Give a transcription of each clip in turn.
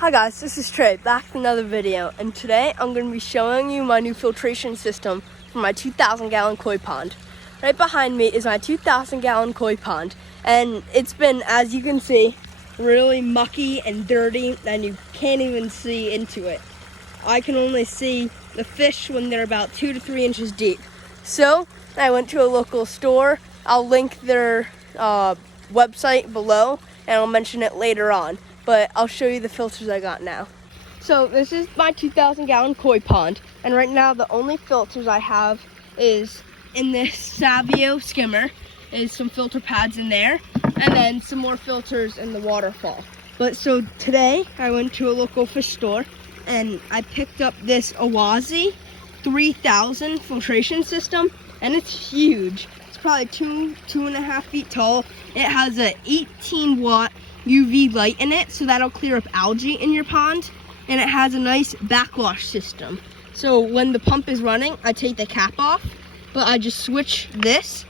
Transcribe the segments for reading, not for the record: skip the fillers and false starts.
Hi guys, this is Trey, back with another video, and today I'm going to be showing you my new filtration system for my 2,000 gallon koi pond. Right behind me is my 2,000 gallon koi pond, and it's been, as you can see, really mucky and dirty, and you can't even see into it. I can only see the fish when they're about 2 to 3 inches deep. So I went to a local store. I'll link their website below, and I'll mention it later on. But I'll show you the filters I got now. So this is my 2,000 gallon koi pond, and right now the only filters I have is in this Savio skimmer, is some filter pads in there, and then some more filters in the waterfall. But so today I went to a local fish store and I picked up this Oase 3000 filtration system, and it's huge. It's probably 2.5 feet tall. It has a 18-watt UV light in it, so that'll clear up algae in your pond, and it has a nice backwash system. So when the pump is running, I take the cap off, but I just switch this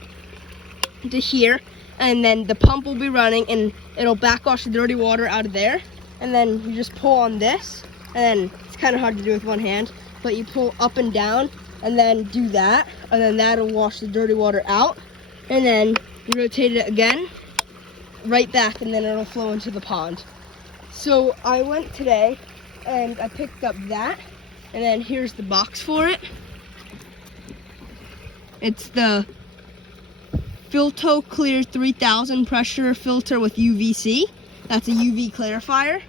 to here, and then the pump will be running and it'll backwash the dirty water out of there. And then you just pull on this, and then it's kind of hard to do with one hand, but you pull up and down and then do that, and then that'll wash the dirty water out, and then you rotate it again, right back, and then it'll flow into the pond. So I went today and I picked up that, and then here's the box for it. It's the Filto Clear 3000 pressure filter with UVC. That's a UV clarifier.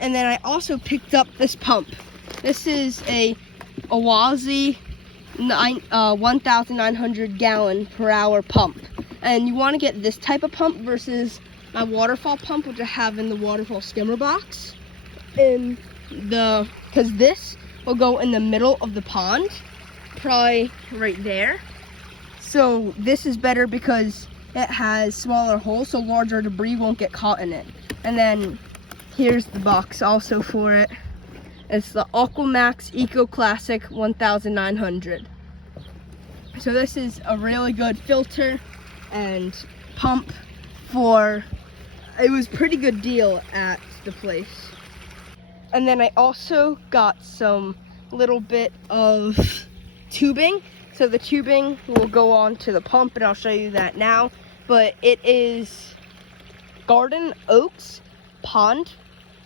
And then I also picked up this pump. This is a Oase 1,900 gallon per hour pump. And you want to get this type of pump versus my waterfall pump, which I have in the waterfall skimmer box. Because this will go in the middle of the pond, probably right there. So this is better because it has smaller holes, so larger debris won't get caught in it. And then here's the box also for it. It's the Aquamax Eco Classic 1900. So this is a really good filter and pump it was pretty good deal at the place. And then I also got some little bit of tubing. So the tubing will go on to the pump, and I'll show you that now. But it is Garden Oaks Pond,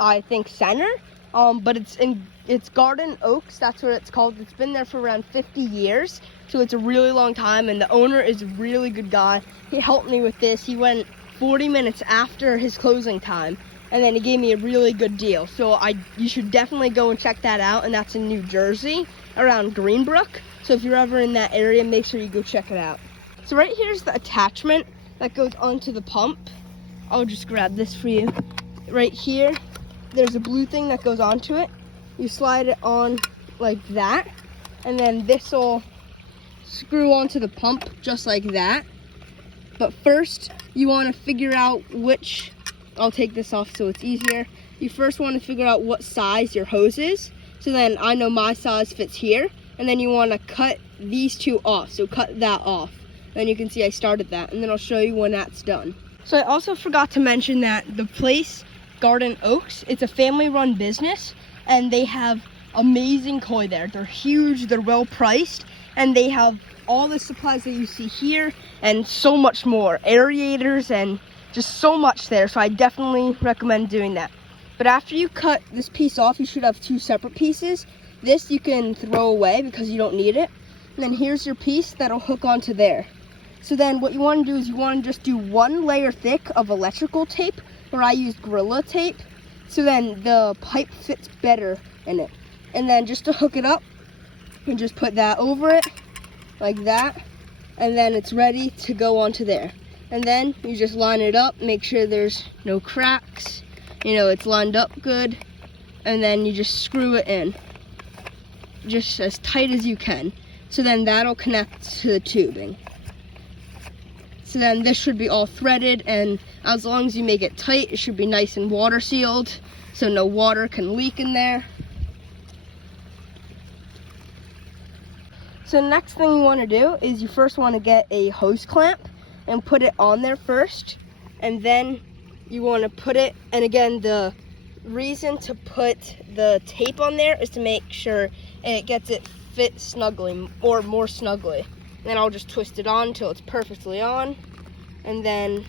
I think center. But it's Garden Oaks, that's what it's called. It's been there for around 50 years. So it's a really long time, and the owner is a really good guy. He helped me with this. He went 40 minutes after his closing time, and then he gave me a really good deal. So you should definitely go and check that out, and that's in New Jersey, around Greenbrook. So if you're ever in that area, make sure you go check it out. So right here's the attachment that goes onto the pump. I'll just grab this for you. Right here, there's a blue thing that goes onto it. You slide it on like that, and then this will screw onto the pump just like that. But first, you want to figure out I'll take this off so it's easier. You first want to figure out what size your hose is. So then I know my size fits here. And then you want to cut these two off. So cut that off. And you can see I started that. And then I'll show you when that's done. So I also forgot to mention that the place, Garden Oaks, it's a family-run business. And they have amazing koi there. They're huge, they're well priced, and they have all the supplies that you see here and so much more. Aerators and just so much there. So I definitely recommend doing that. But after you cut this piece off, you should have 2 separate pieces. This you can throw away because you don't need it. And then here's your piece that'll hook onto there. So then what you want to do is you want to just do 1 layer thick of electrical tape, or I use Gorilla tape. So then the pipe fits better in it. And then just to hook it up, you just put that over it like that, and then it's ready to go onto there. And then you just line it up, make sure there's no cracks, it's lined up good, and then you just screw it in just as tight as you can. So then that'll connect to the tubing. So then this should be all threaded, and as long as you make it tight, it should be nice and water sealed, so no water can leak in there. So the next thing you want to do is you first want to get a hose clamp and put it on there first, and then you want to put it, and again the reason to put the tape on there is to make sure it gets it fit snugly, or more snugly. And then I'll just twist it on until it's perfectly on, and then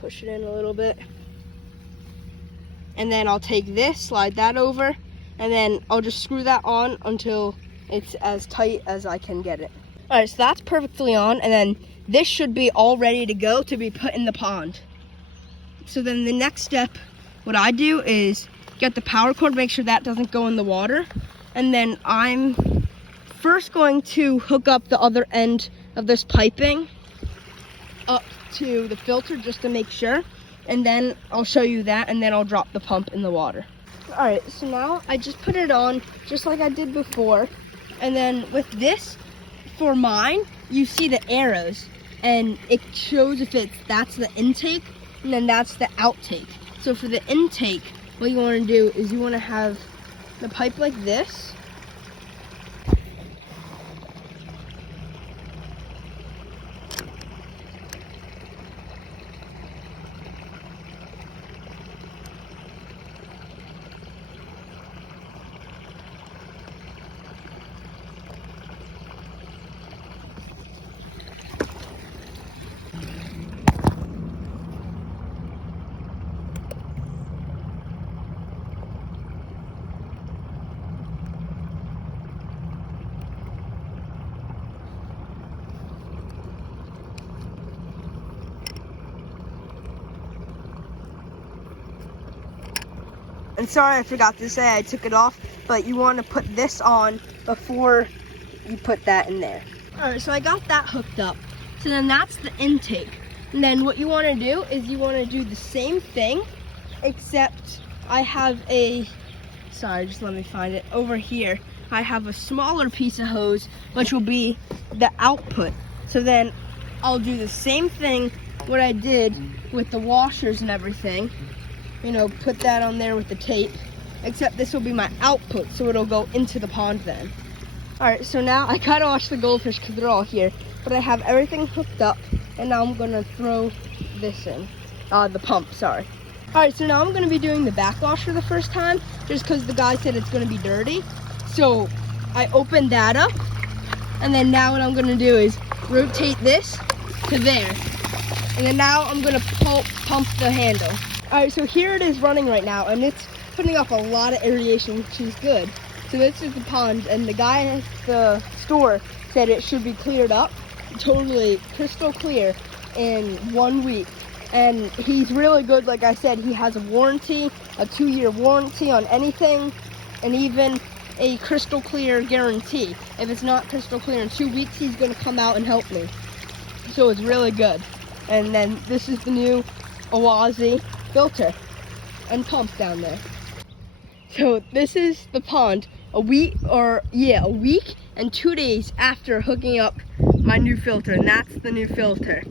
push it in a little bit. And then I'll take this, slide that over, and then I'll just screw that on until it's as tight as I can get it. All right, so that's perfectly on, and then this should be all ready to go to be put in the pond. So then the next step, what I do is get the power cord, make sure that doesn't go in the water, and then I'm first going to hook up the other end of this piping up to the filter just to make sure, and then I'll show you that, and then I'll drop the pump in the water. All right, so now I just put it on just like I did before, and then with this, for mine, you see the arrows, and it shows if that's the intake, and then that's the outtake. So for the intake, what you want to do is you want to have the pipe like this. And sorry, I forgot to say I took it off, but you want to put this on before you put that in there. All right, so I got that hooked up. So then that's the intake. And then what you want to do is you want to do the same thing, except I have sorry, just let me find it. Over here, I have a smaller piece of hose, which will be the output. So then I'll do the same thing, what I did with the washers and everything. You know, put that on there with the tape, except this will be my output, so it'll go into the pond then. All right, so now I gotta wash the goldfish because they're all here, but I have everything hooked up, and now I'm gonna throw this in, the pump, sorry. All right, so now I'm gonna be doing the backwash for the first time, just because the guy said it's gonna be dirty. So I opened that up, and then now what I'm gonna do is rotate this to there, and then now I'm gonna pump the handle. All right, so here it is running right now, and it's putting off a lot of aeration, which is good. So this is the pond, and the guy at the store said it should be cleared up, totally crystal clear in 1 week. And he's really good, like I said, he has a warranty, a 2-year warranty on anything, and even a crystal clear guarantee. If it's not crystal clear in 2 weeks, he's gonna come out and help me. So it's really good. And then this is the new Oase filter and pump down there. So this is the pond a week and 2 days after hooking up my new filter, and that's the new filter.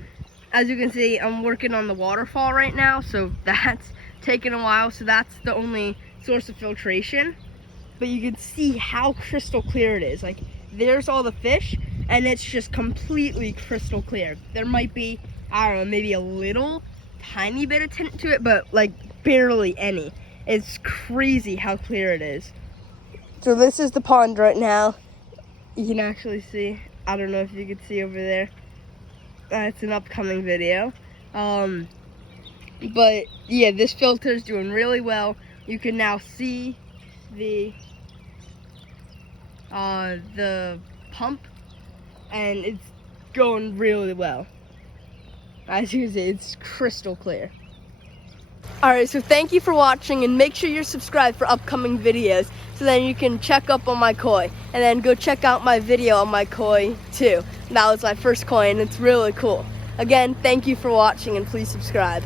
As you can see, I'm working on the waterfall right now, so that's taken a while. So that's the only source of filtration, but you can see how crystal clear it is. Like, there's all the fish, and it's just completely crystal clear. There might be, I don't know, maybe a little tiny bit of tint to it, but like barely any. It's crazy how clear it is. So this is the pond right now. You can actually see, I don't know if you can see over there. It's an upcoming video. But yeah, this filter is doing really well. You can now see the pump, and it's going really well. As you can see, it's crystal clear. Alright, so thank you for watching, and make sure you're subscribed for upcoming videos, so then you can check up on my koi, and then go check out my video on my koi too. That was my first koi, and it's really cool. Again, thank you for watching, and please subscribe.